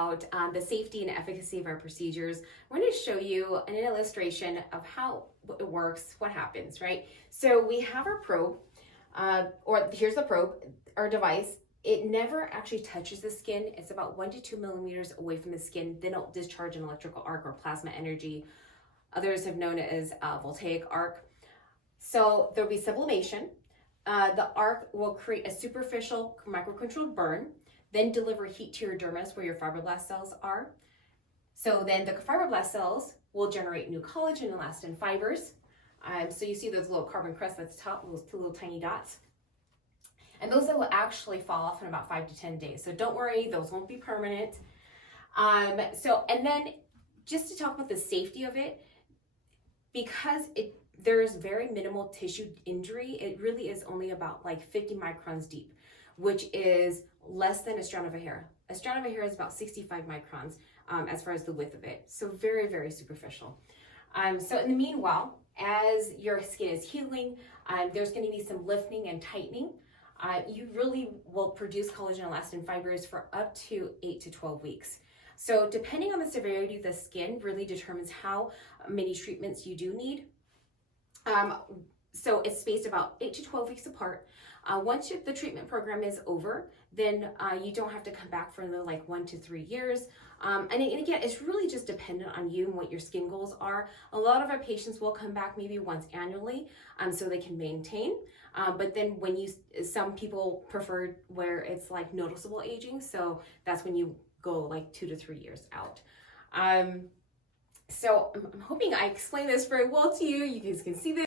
about the safety and efficacy of our procedures, I'm going to show you an illustration of how it works, what happens, right? So we have our probe, or here's the probe, our device. It never actually touches the skin. It's about 1 to 2 millimeters away from the skin. Then it'll discharge an electrical arc or plasma energy. Others have known it as voltaic arc. So there'll be sublimation. The arc will create a superficial microcontrolled burn, then deliver heat to your dermis where your fibroblast cells are. So then the fibroblast cells will generate new collagen and elastin fibers. So you see those little carbon crests at the top, those two little tiny dots. And those will actually fall off in about 5 to 10 days. So don't worry, those won't be permanent. And then just to talk about the safety of it, because there's very minimal tissue injury, it really is only about like 50 microns deep, which is less than a strand of a hair. A strand of a hair is about 65 microns as far as the width of it. So very, very superficial. So in the meanwhile, as your skin is healing, there's going to be some lifting and tightening. You really will produce collagen and elastin fibers for up to 8 to 12 weeks. So depending on the severity of the skin really determines how many treatments you do need. So it's spaced about 8 to 12 weeks apart. Once the treatment program is over, then you don't have to come back for another like 1 to 3 years. And again, it's really just dependent on you and what your skin goals are. A lot of our patients will come back maybe once annually so they can maintain. But then some people prefer where it's like noticeable aging. So that's when you go like 2 to 3 years out. So I'm hoping I explained this very well to you. You guys can see this.